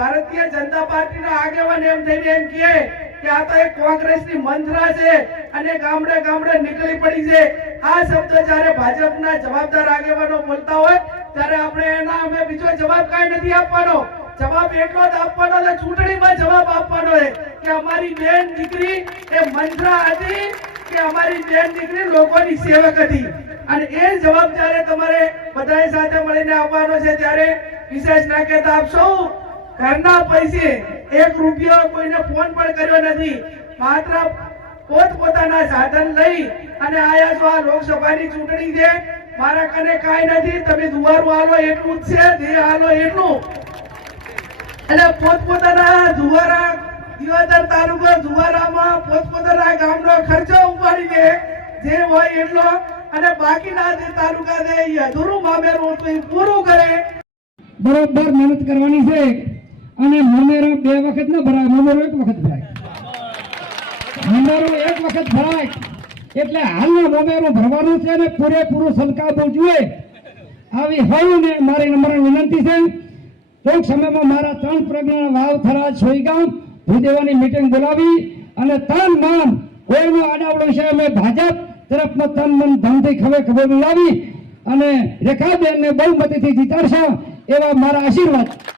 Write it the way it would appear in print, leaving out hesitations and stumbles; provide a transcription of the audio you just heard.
ભારતીય જનતા પાર્ટીના આગેવાન એમ થઈને એમ કહે કે આ તો એક કોંગ્રેસની મંત્રા છે અને ગામડે ગામડે નીકળી પડી છે, આ શબ્દ જ્યારે ભાજપના જવાબદાર આગેવાનો બોલતા હોય ત્યારે આપણે એના અમે બીજો જવાબ કાંઈ નથી આપવાનો. જવાબ એટલો જ આપવાનો છે, ચૂંટણીમાં જવાબ આપવાનો છે કે અમારી બેન દીકરી એ મંત્રા હતી કે અમારી બેન દીકરી લોકોની સેવક હતી. અને એ જવાબ જ્યારે તમારે બધાએ સાથે મળીને આપવાનો છે ત્યારે વિશેષ ના કહેતા આપ સૌ ઘરના પૈસે 1 રૂપિયો કોઈને ફોન પણ કર્યો નથી, માત્ર પોતપોતાના સાધન લઈ અને આયા છો. આ લોકસભાની ચૂંટણી છે, મારા કને કાંઈ નથી, તમે દુવારું હાલો એટલું જ છે, જે હાલો એટલું. એટલે પોતપોતાના દુવારા દિયોદર તાલુકો દુવારામાં પોતપોતાના ગામનો ખર્ચો ઉપાડી દે જે હોય એટલો, અને બાકીના જે તાલુકા છે એ અધૂરું મામેરું પૂરું કરે. બરોબર મહેનત કરવાની છે અને મોમેરો 2 વખત ન ભરાય, મોમેરો 1 વખત ભરાય. મોમેરો 1 વખત ભરાય એટલે હાલનો મોમેરો ભરવાનો છે અને પૂરેપૂરું સંકાબવું જોઈએ. આવી હોય ને મારી નમ્ર વિનંતી છે, ટૂંક સમયમાં મારા 3 પ્રજ્ઞા વાવ થરાદ સોઈગામ ભૂદેવાની મીટિંગ બોલાવી અને તન મન કોઈનો આડાવડો છે અમે ભાજપ તરફમાં તન મન ધનથી ખબર બોલાવી અને રેખાબેનને બહુમતીથી જીતાડશો એવા મારા આશીર્વાદ.